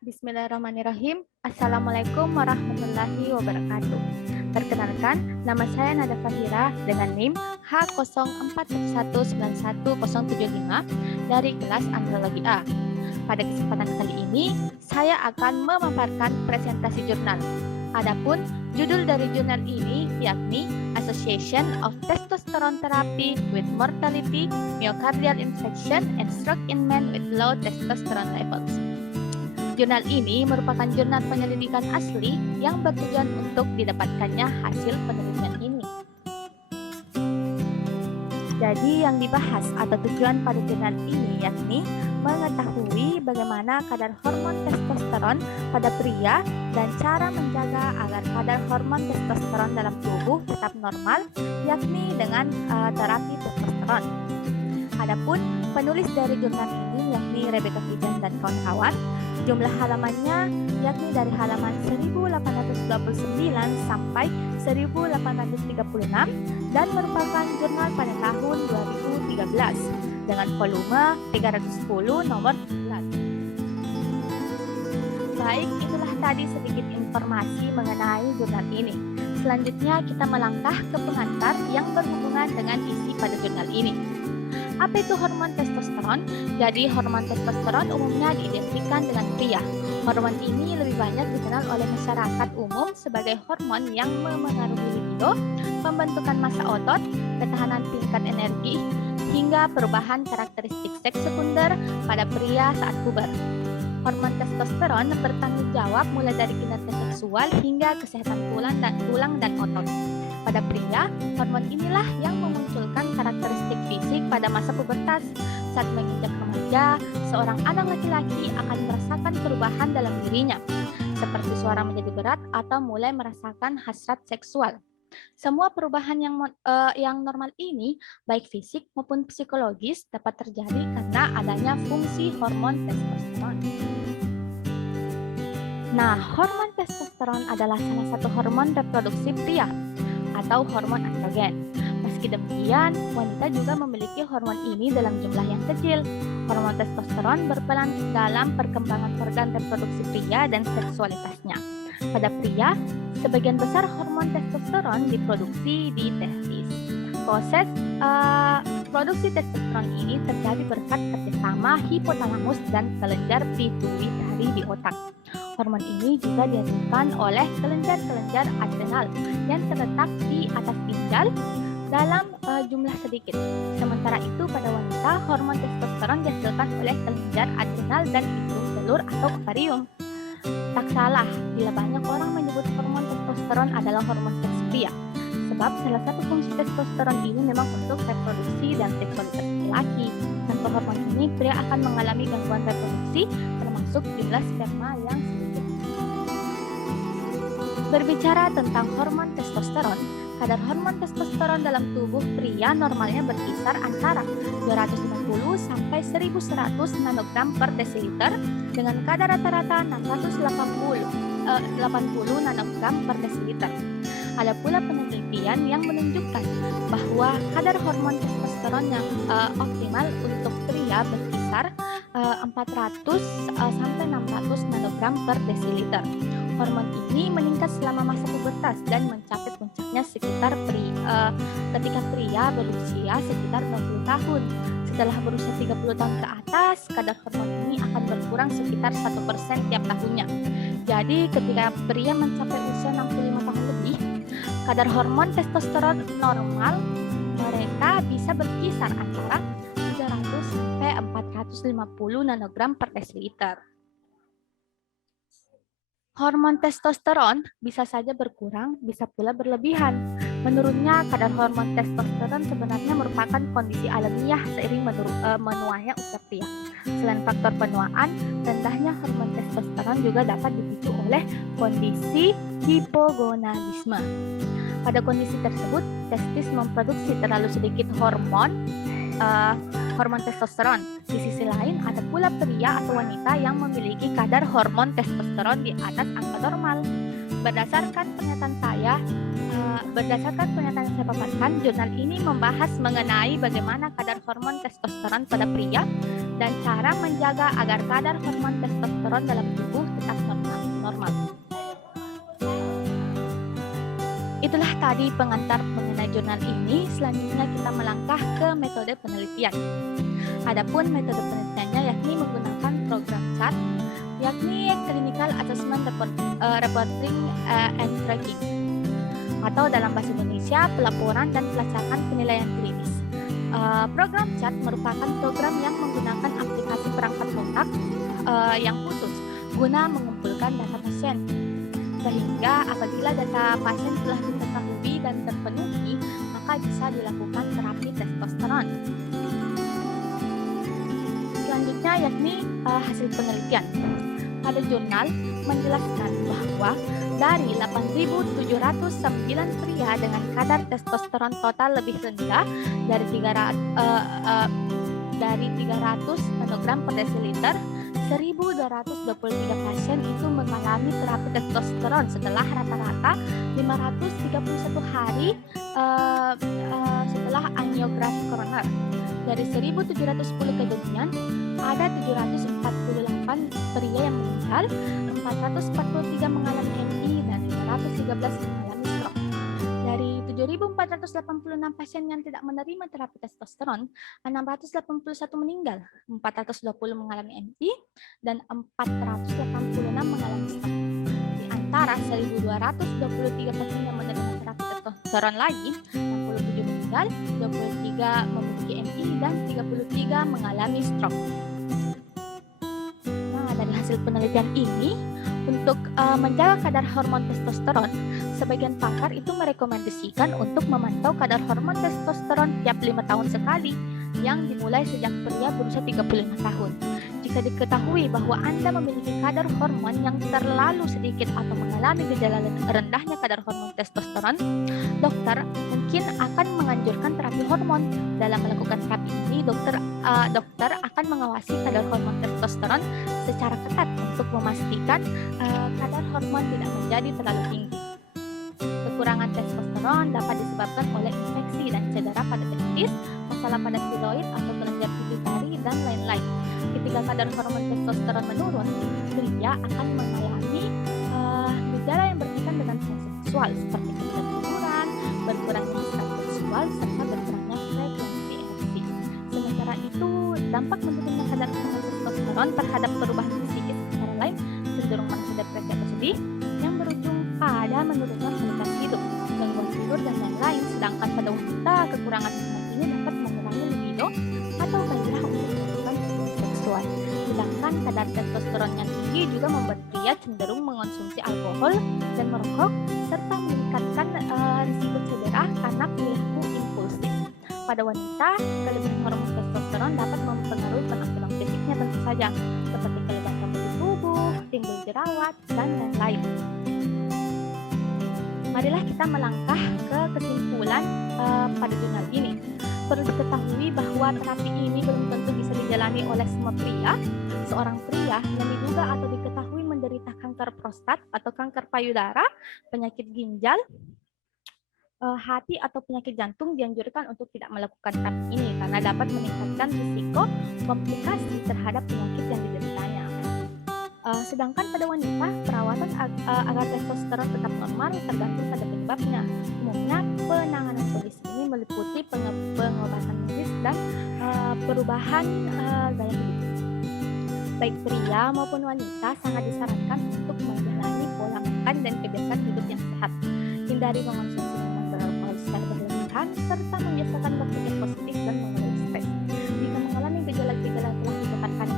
Bismillahirrahmanirrahim. Assalamualaikum warahmatullahi wabarakatuh. Perkenalkan, nama saya Nada Fahira dengan NIM H0411911075 dari kelas Andrologi A. Pada kesempatan kali ini, saya akan memaparkan presentasi jurnal. Adapun judul dari jurnal ini yakni Association of Testosterone Therapy with Mortality, Myocardial Infarction, and Stroke in Men with Low Testosterone Levels. Jurnal ini merupakan jurnal penyelidikan asli yang bertujuan untuk didapatkannya hasil penelitian ini. Jadi yang dibahas atau tujuan pada jurnal ini yakni mengetahui bagaimana kadar hormon testosteron pada pria dan cara menjaga agar kadar hormon testosteron dalam tubuh tetap normal, yakni dengan terapi testosteron. Adapun penulis dari jurnal ini yakni Rebecca Fijan dan kawan-kawan. Jumlah halamannya yakni dari halaman 1829 sampai 1836 dan merupakan jurnal pada tahun 2013 dengan volume 310 nomor 11. Baik, itulah tadi sedikit informasi mengenai jurnal ini. Selanjutnya kita melangkah ke pengantar yang berhubungan dengan isi pada jurnal ini. Apa itu hormon testosteron? Jadi hormon testosteron umumnya diidentikan dengan pria. Hormon ini lebih banyak dikenal oleh masyarakat umum sebagai hormon yang memengaruhi libido, pembentukan massa otot, ketahanan tingkat energi, hingga perubahan karakteristik seks sekunder pada pria saat puber. Hormon testosteron bertanggung jawab mulai dari kinerja seksual hingga kesehatan tulang dan otot. Pada pria, hormon inilah yang memunculkan karakteristik fisik pada masa pubertas. Saat menginjak remaja, seorang anak laki-laki akan merasakan perubahan dalam dirinya, seperti suara menjadi berat atau mulai merasakan hasrat seksual. Semua perubahan yang normal ini, baik fisik maupun psikologis, dapat terjadi karena adanya fungsi hormon testosteron. Nah, hormon testosteron adalah salah satu hormon reproduksi pria atau hormon androgen. Meski demikian, wanita juga memiliki hormon ini dalam jumlah yang kecil. Hormon testosteron berperan dalam perkembangan organ reproduksi pria dan seksualitasnya. Pada pria, sebagian besar hormon testosteron diproduksi di testis. Proses produksi testosteron ini terjadi berkat kerjasama hipotalamus dan kelenjar pituitari di otak. Hormon ini juga dihasilkan oleh kelenjar-kelenjar adrenal yang terletak di atas ginjal dalam jumlah sedikit. Sementara itu pada wanita, hormon testosteron dihasilkan oleh kelenjar adrenal dan hidung telur atau ovarium. Tak salah bila banyak orang menyebut hormon testosteron adalah hormon seks pria, sebab salah satu fungsi testosteron ini memang untuk reproduksi dan seksualitas laki. Tanpa hormon ini, pria akan mengalami gangguan reproduksi, termasuk jumlah sperma yang sedikit. Berbicara tentang hormon testosteron, kadar hormon testosteron dalam tubuh pria normalnya berkisar antara 250 sampai 1100 nanogram per desiliter dengan kadar rata-rata 680 nanogram per desiliter. Ada pula penelitian yang menunjukkan bahwa kadar hormon testosteron yang optimal untuk pria berkisar 400 sampai 600 nanogram per desiliter. Hormon ini meningkat selama masa pubertas dan mencapai puncaknya sekitar ketika pria berusia sekitar 20 tahun. Setelah berusia 30 tahun ke atas, kadar hormon ini akan berkurang sekitar 1% tiap tahunnya. Jadi ketika pria mencapai usia 65 tahun lebih, kadar hormon testosteron normal mereka bisa berkisar antara 300 sampai 450 nanogram per desiliter. Hormon testosteron bisa saja berkurang, bisa pula berlebihan. Menurutnya, kadar hormon testosteron sebenarnya merupakan kondisi alamiah seiring menuanya usia pria. Selain faktor penuaan, rendahnya hormon testosteron juga dapat dipicu oleh kondisi hipogonadisme. Pada kondisi tersebut, testis memproduksi terlalu sedikit hormon testosteron. Di sisi lain, ada pula pria atau wanita yang memiliki kadar hormon testosteron di atas angka normal. Berdasarkan pernyataan yang saya paparkan, jurnal ini membahas mengenai bagaimana kadar hormon testosteron pada pria dan cara menjaga agar kadar hormon testosteron dalam tubuh Itulah tadi pengantar mengenai jurnal ini. Selanjutnya kita melangkah ke metode penelitian. Adapun metode penelitiannya yakni menggunakan program CHAT, yakni Clinical Assessment Reporting and Tracking, atau dalam bahasa Indonesia pelaporan dan pelacakan penilaian klinis. Program CHAT merupakan program yang menggunakan aplikasi perangkat lunak yang khusus guna mengumpulkan data pasien, sehingga apabila data pasien telah diketahui dan terpenuhi, maka bisa dilakukan terapi testosteron. Selanjutnya yakni hasil penelitian. Pada jurnal menjelaskan bahwa dari 8.709 pria dengan kadar testosteron total lebih rendah dari 300 nanogram per desiliter, 1.223 pasien itu mengalami terapi testosteron setelah rata-rata 531 hari setelah angiografi koroner. Dari 1.710 kejadian, ada 748 pria yang meninggal, 443 mengalami MI, dan 513 mengalami stroke. Dari 7.486 pasien yang tidak menerima terapi testosteron, 681 meninggal, 420 mengalami MI, dan 486 mengalami stroke. Di antara 1.223 pasien yang menerima terapi testosteron lagi, 67 meninggal, 23 memiliki MI, dan 33 mengalami stroke. Nah, dari hasil penelitian ini, untuk menjaga kadar hormon testosteron, sebagian pakar itu merekomendasikan untuk memantau kadar hormon testosteron tiap 5 tahun sekali, yang dimulai sejak pria berusia 35 tahun. Jika diketahui bahwa Anda memiliki kadar hormon yang terlalu sedikit atau mengalami gejala rendahnya kadar hormon testosteron, dokter mungkin akan menganjurkan terapi hormon. Dalam melakukan terapi ini, dokter akan mengawasi kadar hormon testosteron secara ketat untuk memastikan kadar hormon tidak menjadi terlalu tinggi. Kekurangan testosteron dapat disebabkan oleh infeksi dan cedera pada betis, masalah pada tiroid atau kelenjar pituitari, dan lain-lain. Ketika kadar hormon testosteron menurun, pria akan mengalami gejala yang berkaitan dengan fungsi seksual seperti ketiduran, berkurangnya hasrat seksual, serta berkurangnya frekuensi ereksi. Sementara itu, dampak menurunnya kadar hormon testosteron terhadap perubahan psikis secara lain cenderung merasa depresi atau sedih, yang berujung pada menurunnya kualitas hidup, gangguan tidur, dan lain-lain. Sedangkan pada wanita, kekurangan hormon ini dapat mengurangi libido atau gairah untuk melakukan hubungan seksual. Sedangkan kadar testosteron yang tinggi juga membuat pria cenderung mengonsumsi alkohol dan merokok, serta meningkatkan risiko cedera karena perilaku impulsif. Pada wanita, kelebihan hormon testosteron dapat mempengaruhi penampilan fisiknya tentu saja, seperti kelebihan di tubuh, timbul jerawat, dan lain-lain. Marilah kita melangkah ke kesimpulan pada jurnal ini. Perlu diketahui bahwa terapi ini belum tentu bisa dijalani oleh semua pria. Seorang pria yang diduga atau diketahui menderita kanker prostat atau kanker payudara, penyakit ginjal, hati, atau penyakit jantung dianjurkan untuk tidak melakukan terapi ini karena dapat meningkatkan risiko komplikasi terhadap penyakit yang dideritanya. Sedangkan pada wanita, perawatan agar testosteron tetap normal tergantung pada penyebabnya. Umumnya, penanganan kondisi ini meliputi pengobatan medis dan perubahan gaya hidup. Baik pria maupun wanita sangat disarankan untuk menjalani pola makan dan kebiasaan hidup yang sehat. Hindari mengonsumsi minuman beralkohol secara berlebihan, serta membiasakan berpikir positif dan mengurangi stres. Jika mengalami gejala-gejala yang telah ditekankan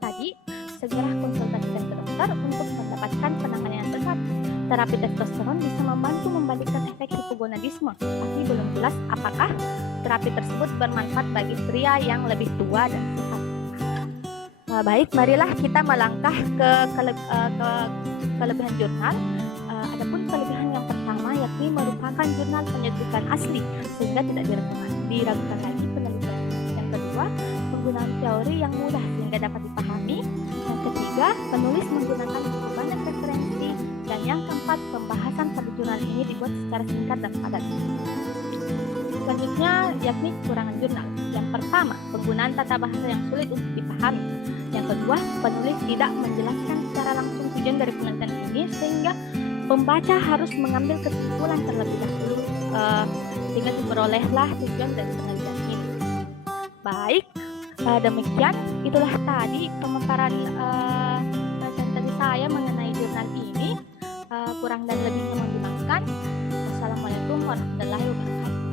tadi, segera konsultasikan ke dokter untuk mendapatkan penanganan yang tepat. Terapi testosteron bisa membantu membalikkan efek hipogonadisme, tapi belum jelas apakah terapi tersebut bermanfaat bagi pria yang lebih tua dan sehat. Baik, marilah kita melangkah ke kelebihan jurnal. Adapun kelebihan yang pertama yakni merupakan jurnal penelitian asli, sehingga tidak diragukan lagi penelitian. Yang kedua, penggunaan teori yang mudah sehingga dapat dipahami. Yang ketiga, penulis menggunakan cukup banyak referensi. Dan yang keempat, pembahasan pada jurnal ini dibuat secara singkat dan padat. Selanjutnya, yakni kekurangan jurnal. Yang pertama, penggunaan tata bahasa yang sulit untuk dipahami. Yang kedua, penulis tidak menjelaskan secara langsung tujuan dari penelitian ini sehingga Pembaca harus mengambil kesimpulan terlebih dahulu sehingga diperolehlah tujuan dari penelitian ini. Baik, demikian itulah tadi pemaparan presentasi saya mengenai jurnal ini. Kurang dan